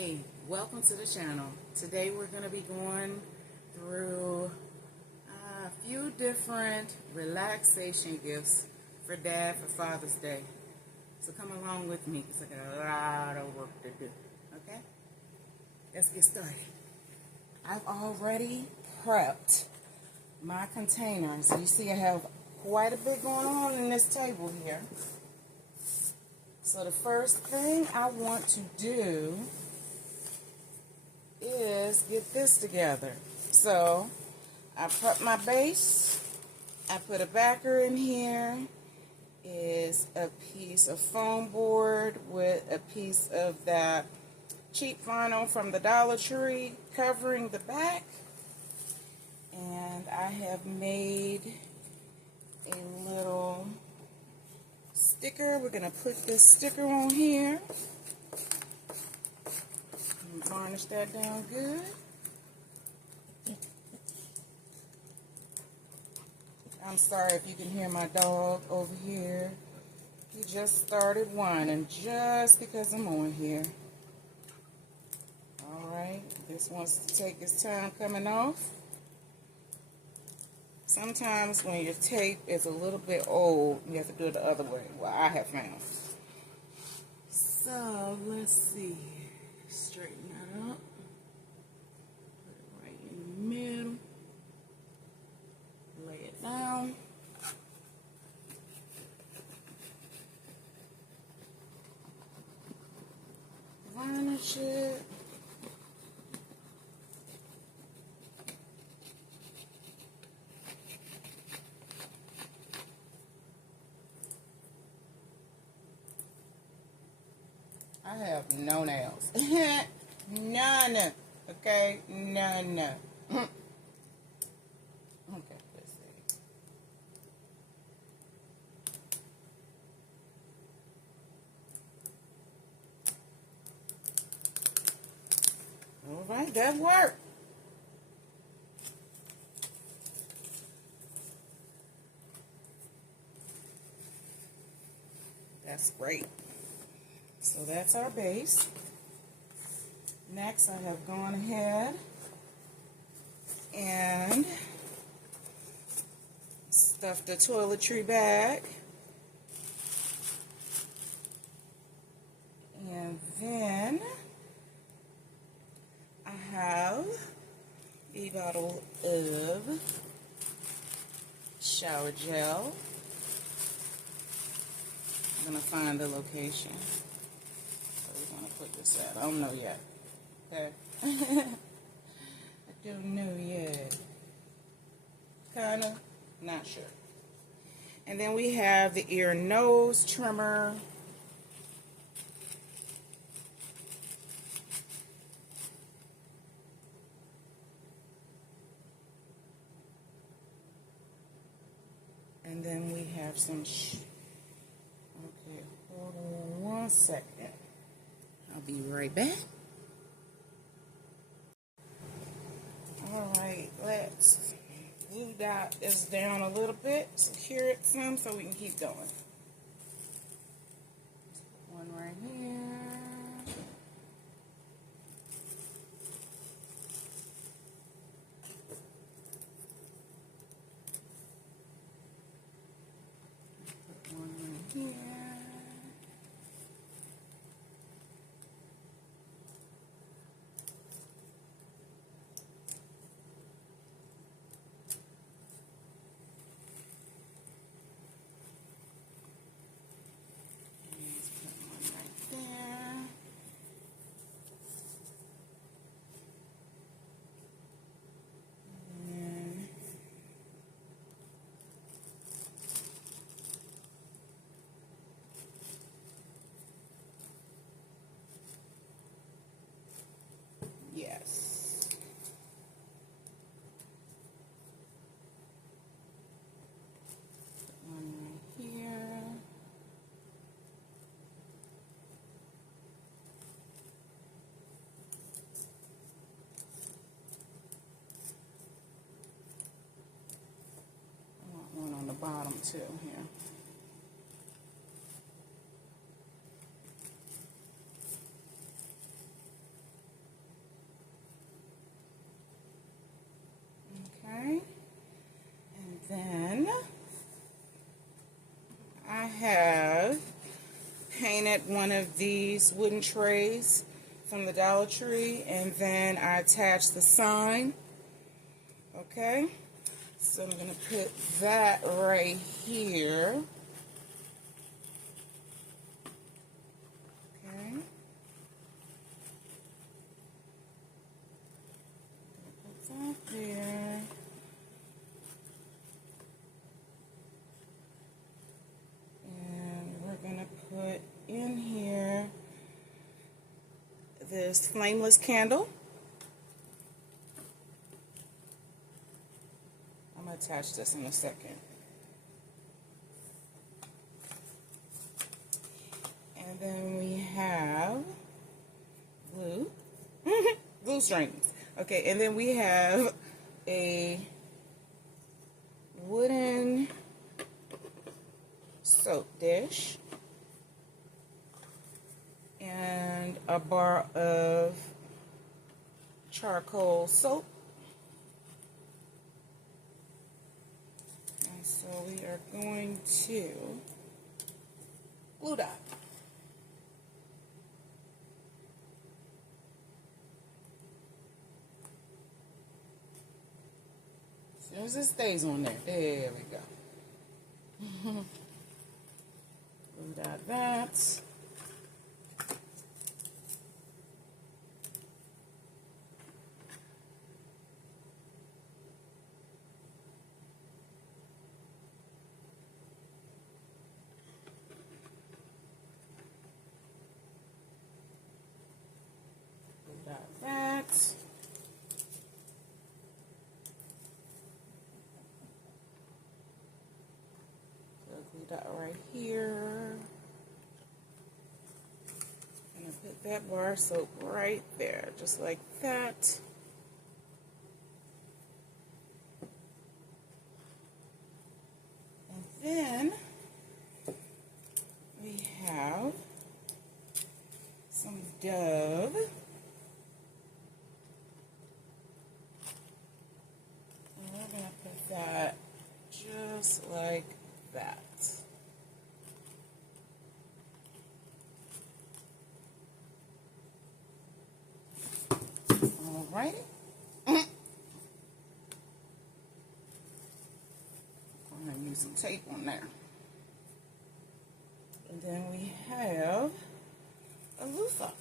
Hey, welcome to the channel. Today we're going to be going through a few different relaxation gifts for Dad for Father's Day. So come along with me because I got a lot of work to do. Okay? Let's get started. I've already prepped my containers. You see I have quite a bit going on in this table here. So the first thing I want to do is get this together. So I prep my base. I put a backer in here. Is a piece of foam board with a piece of that cheap vinyl from the Dollar Tree covering the back. And I have made a little sticker. We're going to put this sticker on here. And varnish that down good. I'm sorry if you can hear my dog over here. He just started whining just because I'm on here. Alright, this wants to take its time coming off. Sometimes when your tape is a little bit old, you have to do it the other way. Well, I have found. So, let's see. Straighten that up. Put it right in the middle. Lay it down. Varnish it. I have no nails. None. Okay? None. Okay, let's see. Alright, that worked. That's great. So that's our base. Next, I have gone ahead and stuffed the toiletry bag. And then I have a bottle of shower gel. I'm going to find the location. So we're going to put this at. I don't know yet. Okay. I don't know yet. Kind of. Not sure. And then we have the ear and nose trimmer. And then we have some okay, hold on 1 second. I'll be right back. Alright, let's glue dot this down a little bit, secure it some so we can keep going. One right here. Put one right here. Yes. Put one right here. I want one on the bottom too here. had one of these wooden trays from the Dollar Tree, and then I attached the sign. Okay, so I'm going to put that right here. Okay. Put that there. And we're going to put in here this flameless candle. I'm going to attach this in a second. And then we have glue. Glue strings. Okay, and then we have a wooden soap dish and a bar of charcoal soap. And so we are going to glue that. As soon as it stays on there, there we go. Glue that. Glue that right here. And I put that bar of soap right there, just like that. And then we have some Dove. And we're going to put that just like that. Alrighty. I'm going to use some tape on there. And then we have a loofah.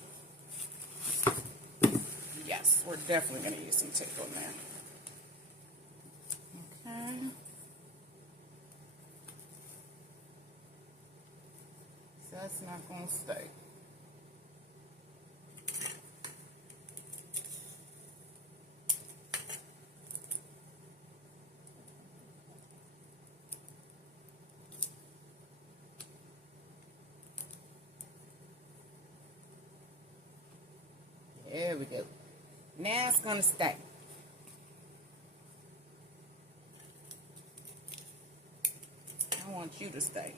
Yes, we're definitely going to use some tape on there. Okay. So that's not going to stay. There we go. Now it's going to stay. I want you to stay.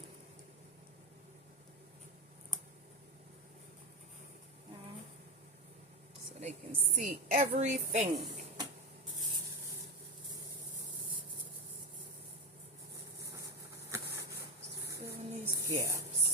So they can see everything. Just filling these gaps.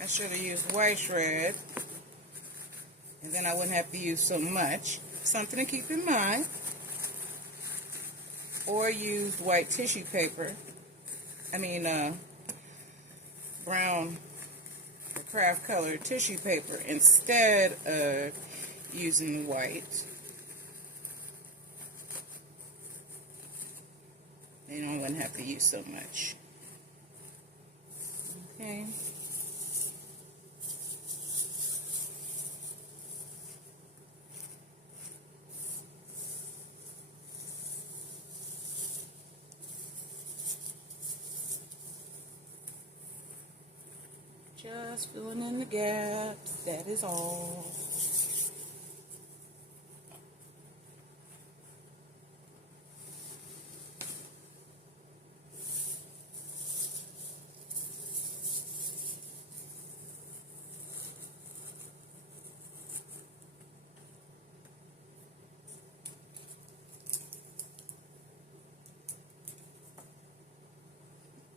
I should have used white shred, and then I wouldn't have to use so much. Something to keep in mind. Or used white tissue paper. Brown or craft colored tissue paper instead of using white. Then I wouldn't have to use so much. Okay. Just filling in the gaps, that is all.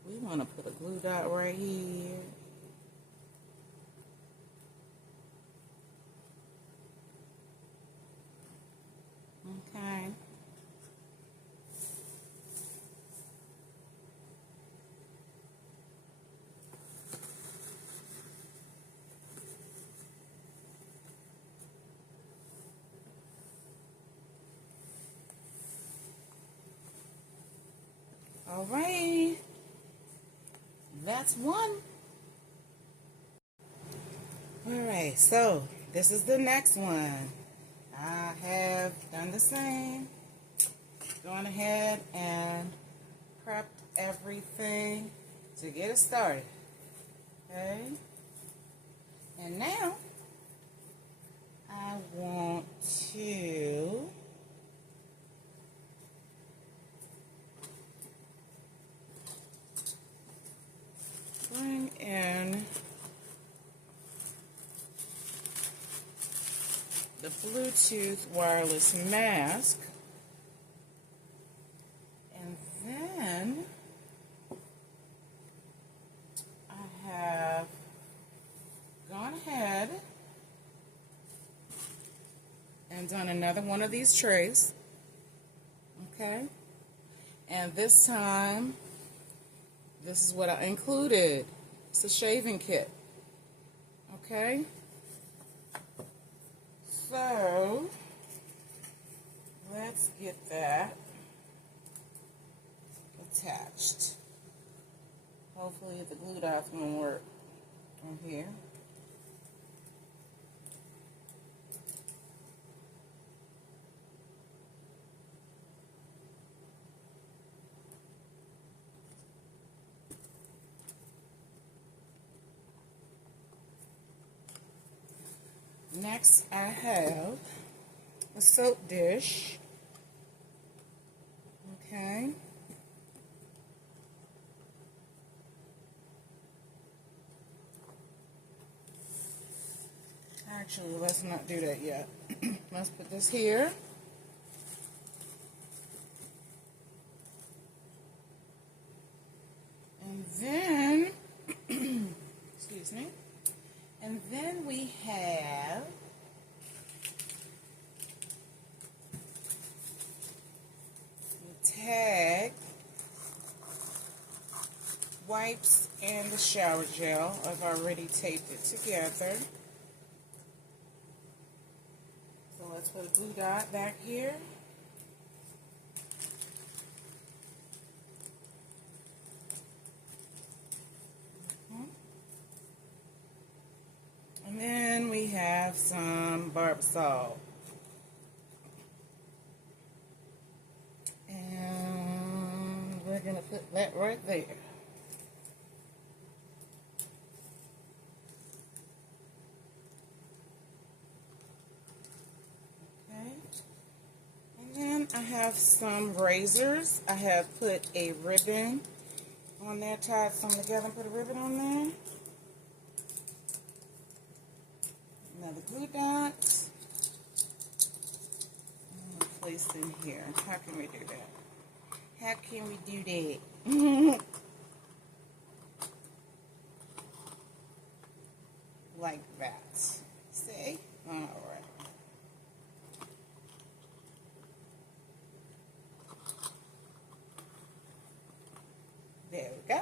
We want to put a glue dot right here. Okay. All right. That's one. All right, so this is the next one. I have done the same. Gone ahead and prepped everything to get it started. Okay? And now I want to bring in the Bluetooth wireless mask, and then I have gone ahead and done another one of these trays. Okay, and this time this is what I included. It's a shaving kit. Okay, so let's get that attached. Hopefully the glue dot's gonna work on here. Next, I have a soap dish. Okay. Actually, let's not do that yet. Let's put this here. And then, excuse me. And then we have the tag, wipes, and the shower gel. I've already taped it together. So let's put a glue dot back here. And then we have some Barbasol. And we're going to put that right there. Okay. And then I have some razors. I have put a ribbon on there, tied some together and put a ribbon on there. Another glue dot. Place in here. How can we do that? How can we do that? Like that. See? Alright. There we go.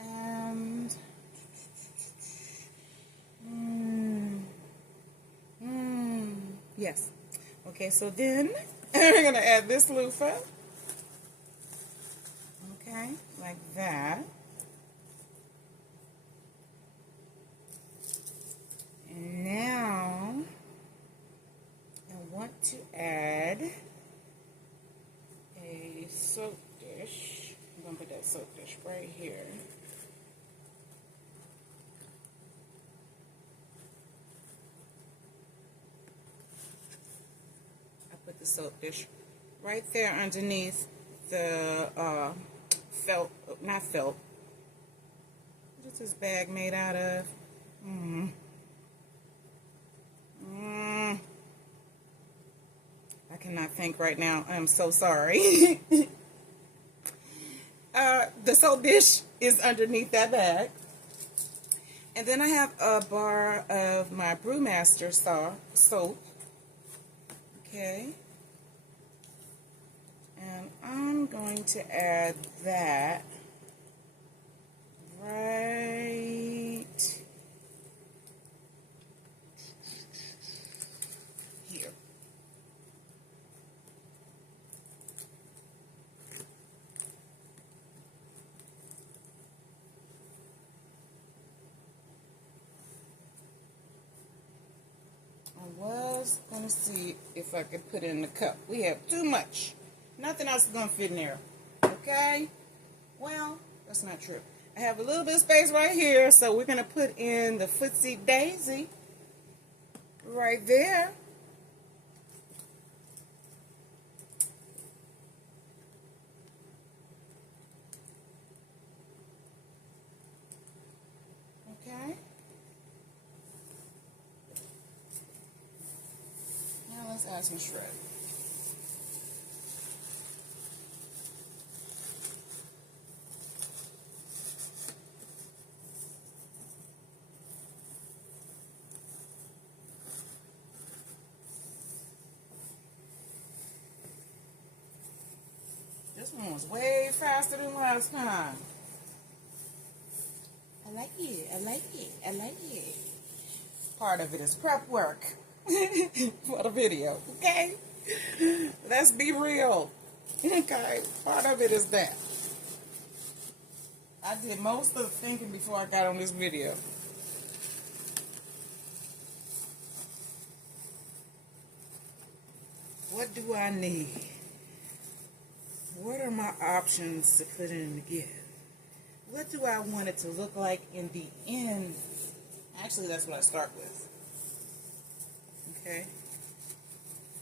And yes. Okay, so then we're going to add this loofah. Okay, like that. And now I want to add a soap dish. I'm going to put that soap dish right here. I put the soap dish right there underneath the felt, not felt. What is this bag made out of? I cannot think right now. I'm so sorry. The soap dish is underneath that bag. And then I have a bar of my Brewmaster soap. Okay. And I'm going to add that right here. I was going to see if I could put it in the cup. We have too much. Nothing else is going to fit in there. Okay? Well, that's not true. I have a little bit of space right here, so we're going to put in the Footsie Daisy right there. Okay? Now let's add some shred. This one was way faster than last time. I like it. I like it. I like it. Part of it is prep work for the video. Okay? Let's be real. Okay? Part of it is that. I did most of the thinking before I got on this video. What do I need? What are my options to put in the gift? What do I want it to look like in the end? Actually, that's what I start with. Okay?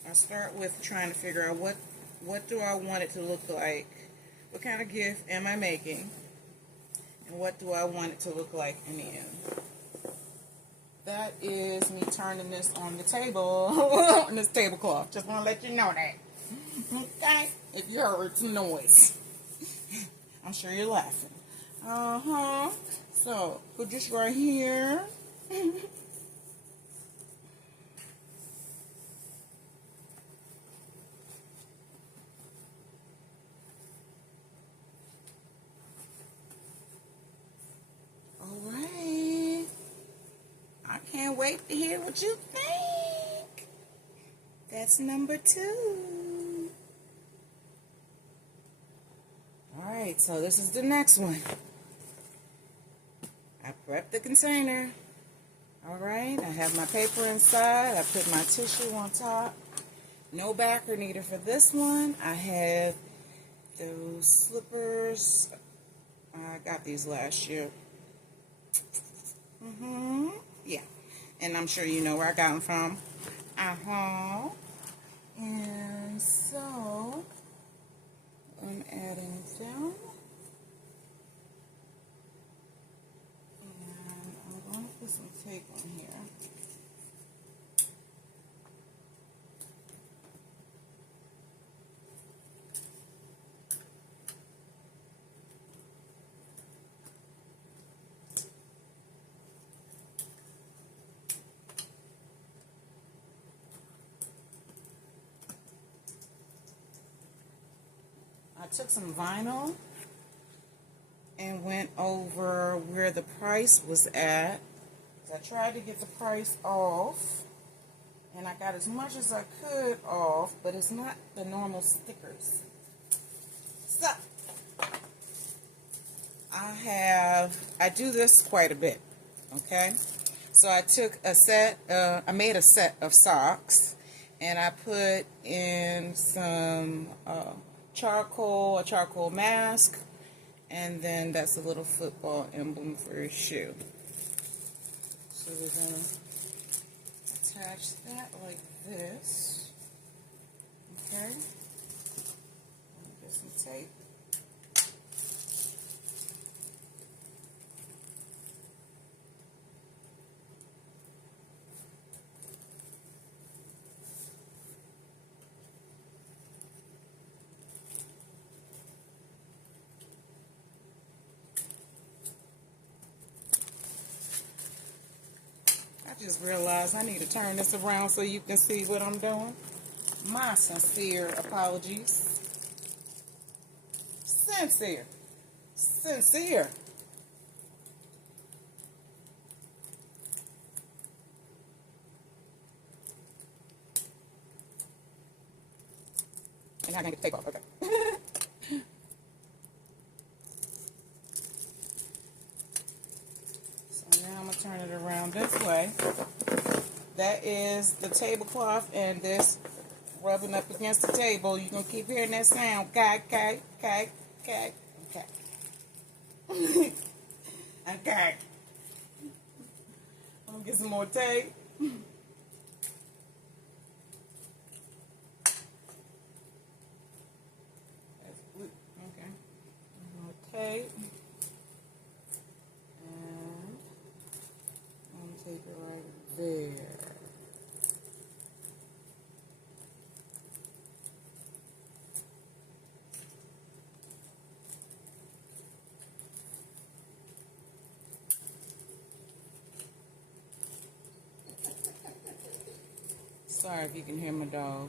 I start with trying to figure out what do I want it to look like? What kind of gift am I making? And what do I want it to look like in the end? That is me turning this on the table, on this tablecloth. Just want to let you know that. Okay? If you heard some noise. I'm sure you're laughing. So, put this right here. Alright. I can't wait to hear what you think. That's number 2. Alright, so this is the next one. I prepped the container. Alright, I have my paper inside. I put my tissue on top. No backer needed for this one. I have those slippers. I got these last year. Yeah. And I'm sure you know where I got them from. And so, I'm adding them. And I'm going to put some tape on here. I took some vinyl and went over where the price was at. I tried to get the price off, and I got as much as I could off, but it's not the normal stickers. So, I do this quite a bit, okay? So I took a set, I made a set of socks, and I put in some a charcoal mask, And then that's a little football emblem for his shoe. So we're going to attach that like this. Okay. Get some tape. I just realized I need to turn this around so you can see what I'm doing. My sincere apologies. Sincere. Sincere. And I can get the tape off. Okay. So now I'm going to turn it around this way. That is the tablecloth, and this rubbing up against the table. You're going to keep hearing that sound. Okay. Okay. I'm going to get some more tape. Okay. More tape. And I'm going to tape it right there. Sorry if you can hear my dog.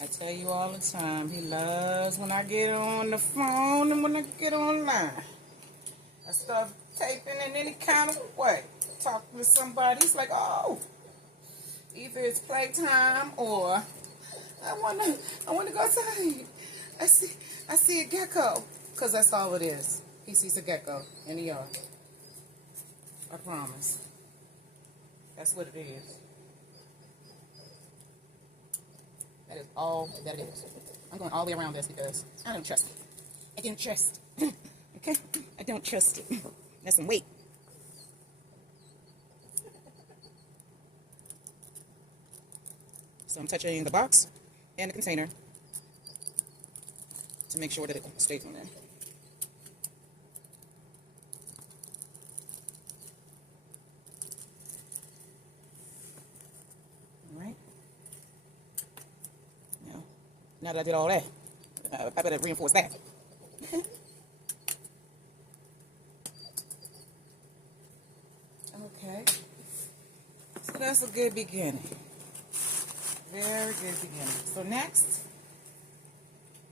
I tell you all the time, he loves when I get on the phone and when I get online. I start taping in any kind of way. Talking to somebody, it's like, oh, either it's playtime or I wanna go outside. I see a gecko, cause that's all it is. He sees a gecko in the yard. I promise. That's what it is. That is all that it is. I'm going all the way around this because I don't trust it. I don't trust. Okay? I don't trust it. That's some weight. So I'm touching the box and the container to make sure that it stays on there. Now that I did all that, I better reinforce that. Okay. So that's a good beginning. Very good beginning. So next,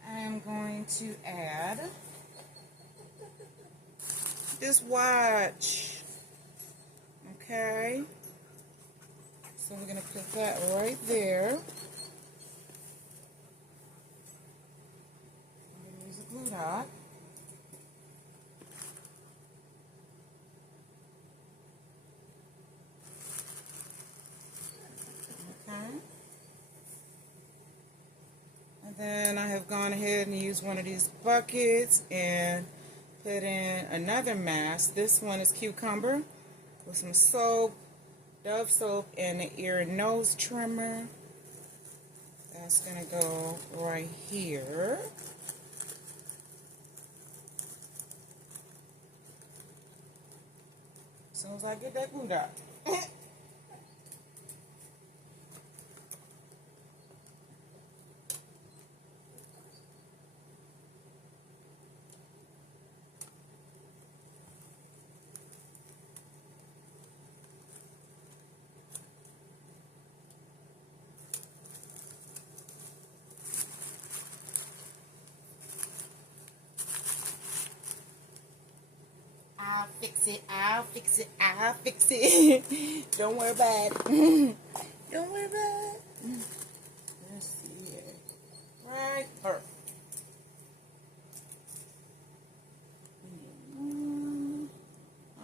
I am going to add this watch. Okay. So we're going to put that right there. Glue dot. Okay. And then I have gone ahead and used one of these buckets and put in another mask. This one is cucumber with some soap, Dove soap, and the ear and nose trimmer. That's going to go right here. As soon as I get that glue dot. I'll fix it, I'll fix it, I'll fix it. Don't worry about it. Don't worry about it. Let's see here. Right, perfect.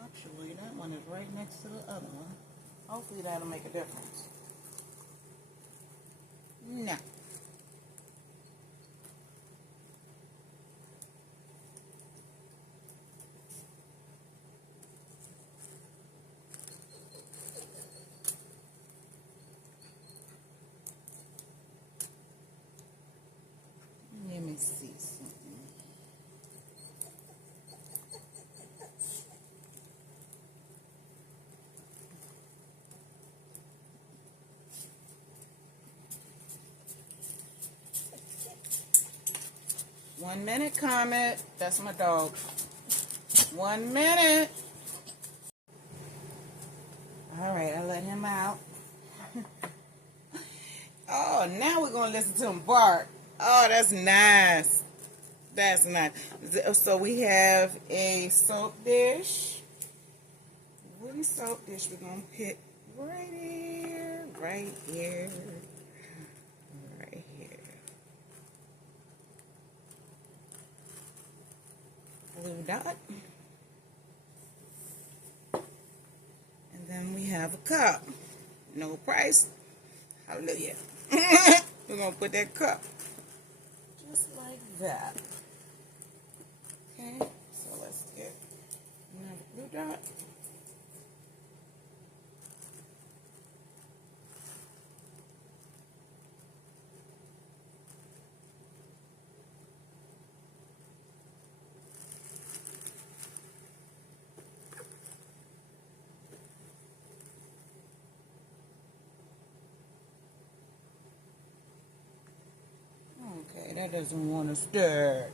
Actually, that one is right next to the other one. Hopefully that'll make a difference. No. 1 minute, Comet. That's my dog. 1 minute. All right, I let him out. Oh, now we're going to listen to him bark. Oh, that's nice. That's nice. So we have a soap dish. Wooden soap dish we're going to put right here, right here, right here. Blue dot. And then we have a cup. No price. Hallelujah. We're going to put that cup just like that. Okay, so let's get another blue dot. Okay, that doesn't want to stir.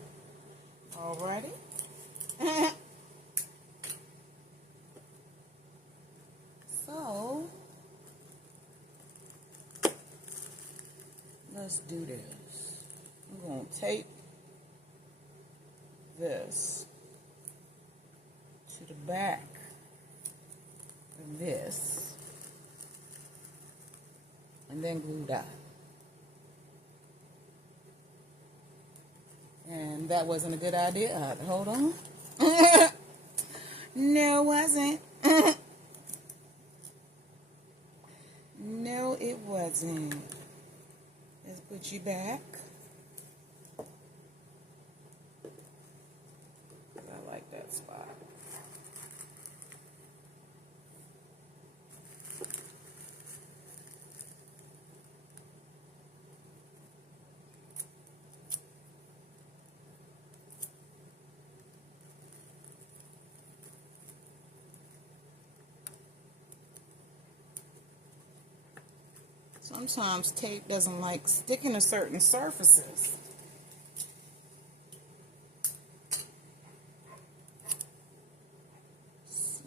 Alrighty. So, let's do this. I'm going to tape this to the back of this and then glue that. And that wasn't a good idea either. Hold on. No, it wasn't. No, it wasn't. Let's put you back. I like that spot. Sometimes tape doesn't like sticking to certain surfaces. So,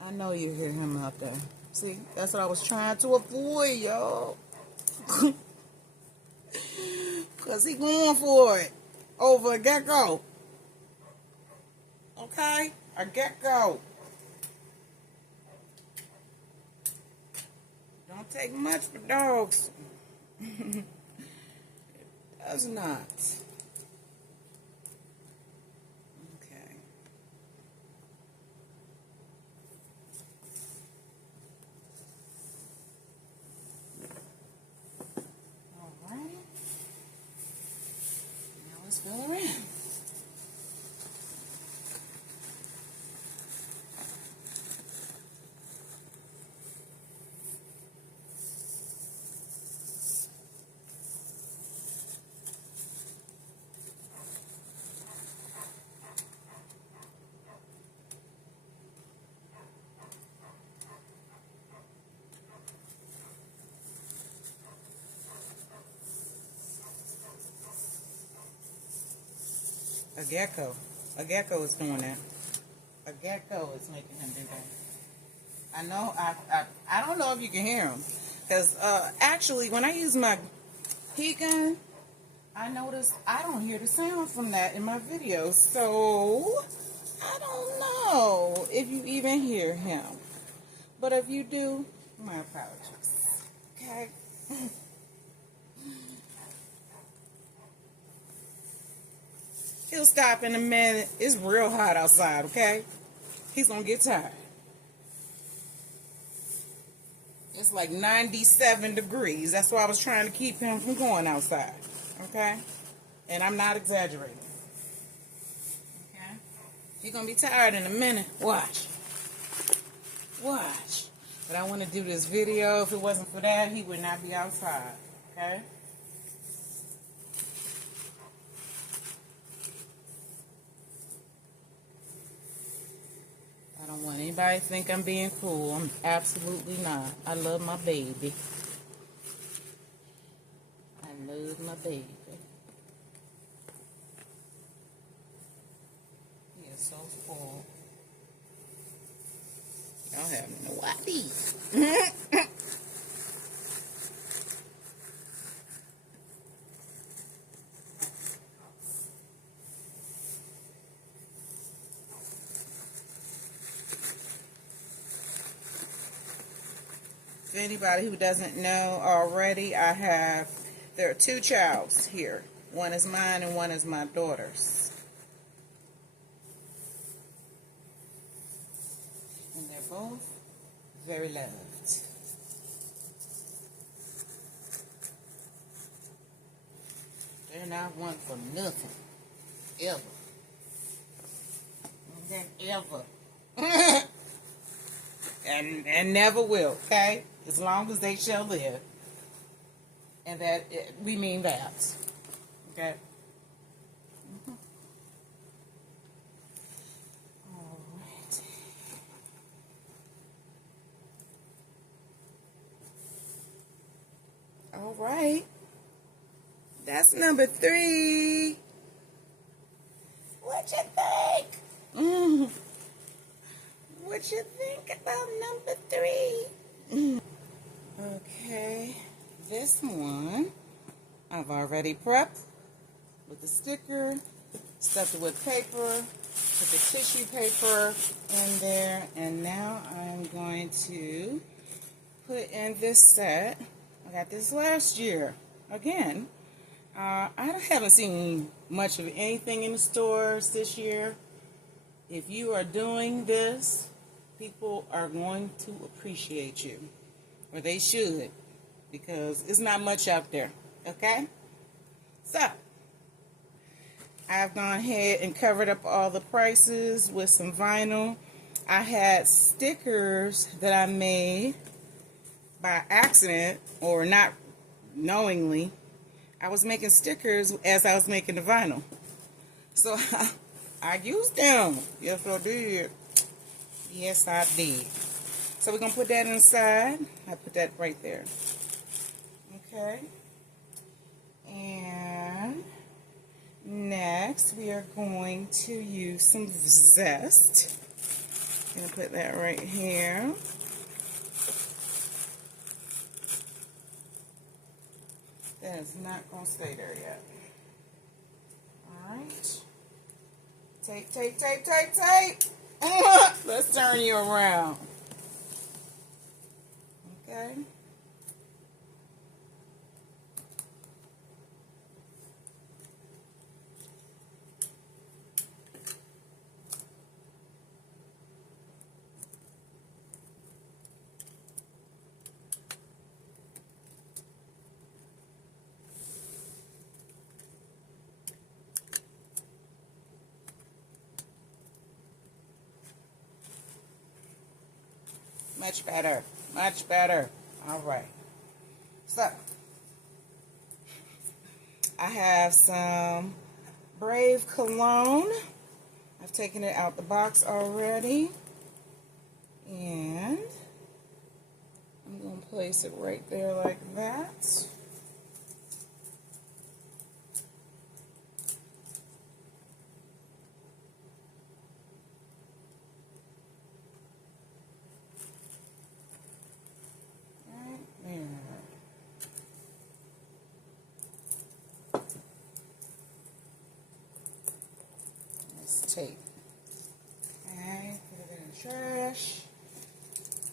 I know you hear him out there. See, that's what I was trying to avoid, y'all. Because he going for it over a gecko. Okay? A gecko. Don't take much for dogs. It does not. Okay. All right. Now let's go around. A gecko. A gecko is doing that. A gecko is making him do that. I know. I don't know if you can hear him, because actually when I use my heat gun, I notice I don't hear the sound from that in my videos. So I don't know if you even hear him. But if you do, my apologies. Okay. He'll stop in a minute. It's real hot outside, okay? He's gonna get tired. It's like 97 degrees. That's why I was trying to keep him from going outside, okay? And I'm not exaggerating. Okay? He's gonna be tired in a minute. Watch. Watch. But I want to do this video. If it wasn't for that, he would not be outside, okay? I don't want anybody to think I'm being cruel. I'm absolutely not. I love my baby. with my baby. He is so spoiled. Y'all have no idea. For anybody who doesn't know already, there are two childs here. One is mine and one is my daughter's. And they're both very loved. They're not one for nothing. Ever. And then ever. and never will, okay? As long as they shall live. And we mean that. Okay? All right. That's number 3. What you think? What you think about number 3? Okay, this one I've already prepped with the sticker, stuffed it with paper, put the tissue paper in there, and now I'm going to put in this set. I got this last year. Again, I haven't seen much of anything in the stores this year. If you are doing this, people are going to appreciate you. Or they should. Because it's not much out there. Okay? So, I've gone ahead and covered up all the prices with some vinyl. I had stickers that I made by accident or not knowingly. I was making stickers as I was making the vinyl. So, I used them. Yes, I did. Yes, I did. So we're going to put that inside. I put that right there. Okay. And next we are going to use some zest. I'm going to put that right here. That is not going to stay there yet. Alright. Tape, tape, tape, tape, tape. Let's turn you around. Okay. Much better. Much better. All right. So, I have some Brave cologne. I've taken it out the box already. And I'm going to place it right there like that. Tape. Okay, put it in the trash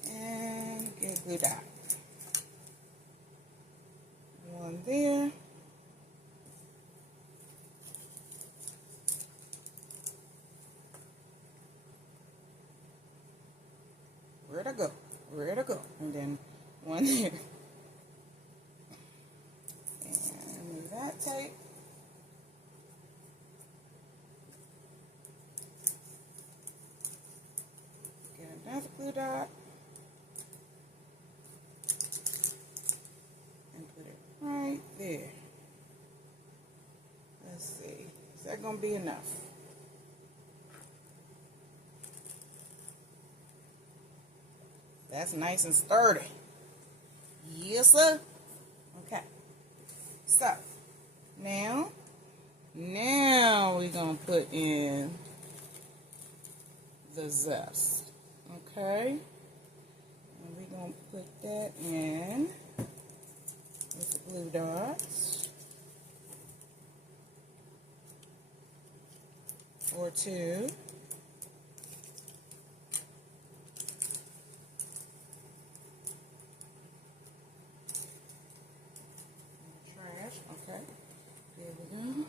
and get a good out. One there. Where'd it go? Where'd it go? And then one there. And move that tape. Another glue dot and put it right there. Let's see, is that going to be enough? That's nice and sturdy. Yes, sir. Okay, so Now we're going to put in the zest. Okay? And we're going to put that in with the glue dots. Or two. Trash. Okay. There we go.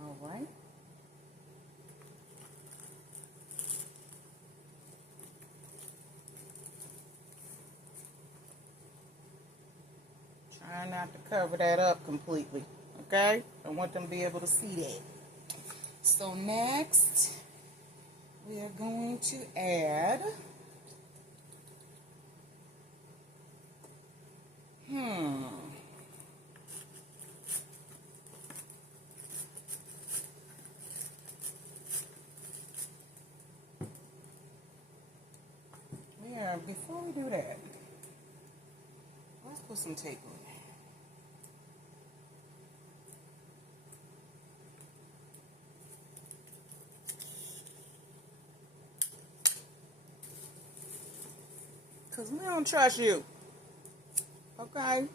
All right. Try not to cover that up completely, okay? I want them to be able to see that. So next, we are going to add, before we do that, let's put some tape on there. Because we don't trust you. Okay?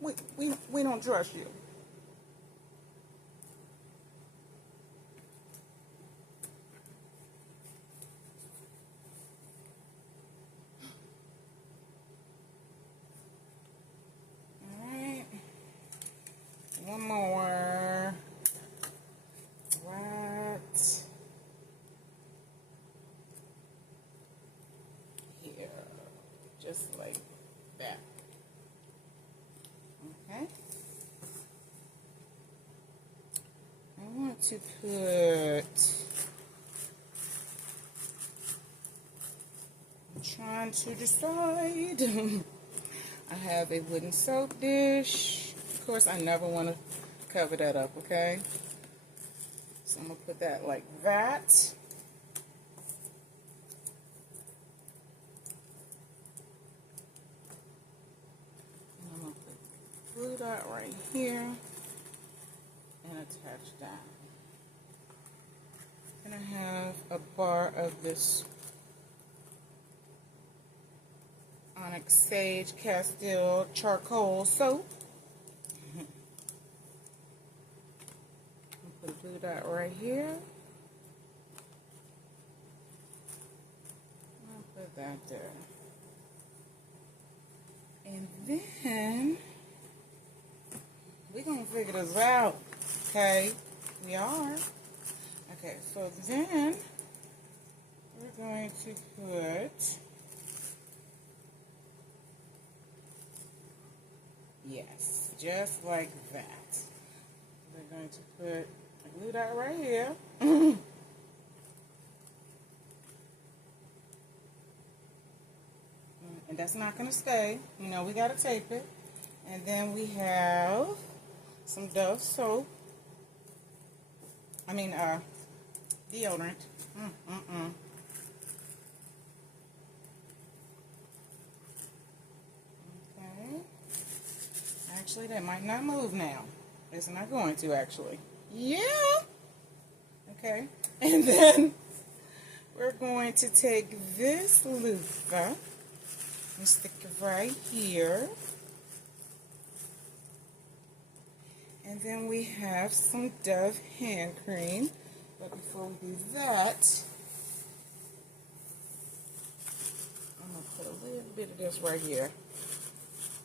We don't trust you. Alright. One more. Right here. Just like that. Okay. I want to put, I'm trying to decide. I have a wooden soap dish. Of course, I never want to cover that up, okay? So I'm going to put that like that. Glue that right here and attach that. And I have a bar of this Onyx Sage Castile Charcoal Soap. Put a glue dot right here. I'll put that there. And then we're going to figure this out, okay? We are. Okay, so then we're going to put, yes, just like that. We're going to put a glue dot right here. And that's not going to stay. You know, we got to tape it. And then we have some Dove soap. Deodorant. Okay. Actually, that might not move now. It's not going to, actually. Yeah. Okay. And then we're going to take this loofah and stick it right here. And then we have some Dove hand cream. But before we do that, I'm going to put a little bit of this right here.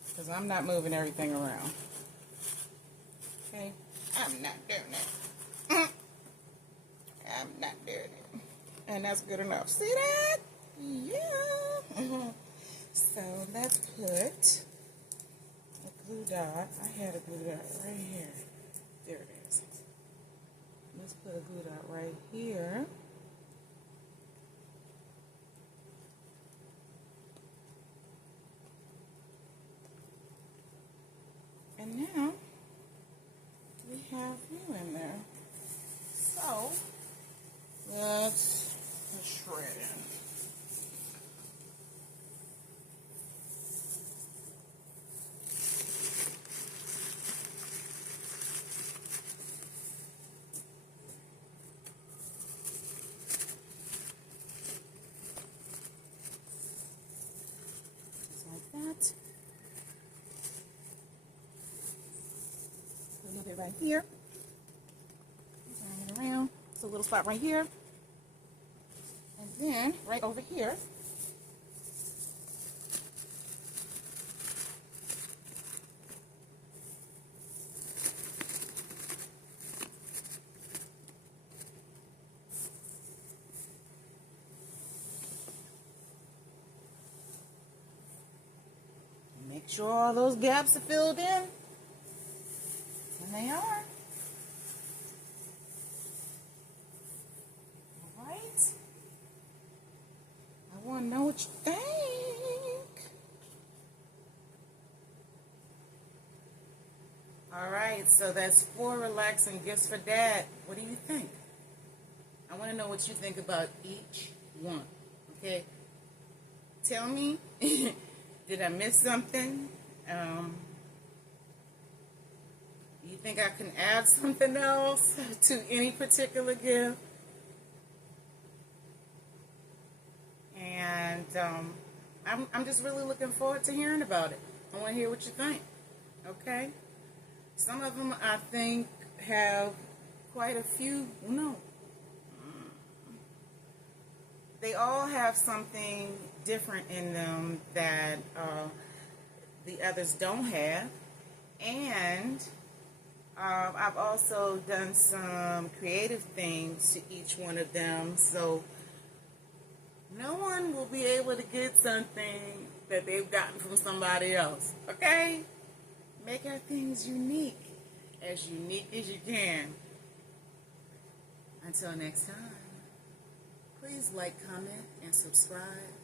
Because I'm not moving everything around. Okay? I'm not doing it. I'm not doing it. And that's good enough. See that? Yeah. So let's put a glue dot. I had a glue dot right here. There it is. Let's put a glue dot right here. And now we have you in there. So let's shred in. right here. Turn it around. It's a little spot right here. And then right over here. Make sure all those gaps are filled in. And they are. All right. I want to know what you think. All right, so that's 4 relaxing gifts for Dad. What do you think? I want to know what you think about each one. Okay? Tell me, did I miss something? Do you think I can add something else to any particular gift? And I'm just really looking forward to hearing about it. I want to hear what you think. Okay? Some of them I think have quite a few. No. They all have something different in them that the others don't have. And I've also done some creative things to each one of them. So no one will be able to get something that they've gotten from somebody else. Okay? Make our things unique as you can. Until next time, please like, comment, and subscribe.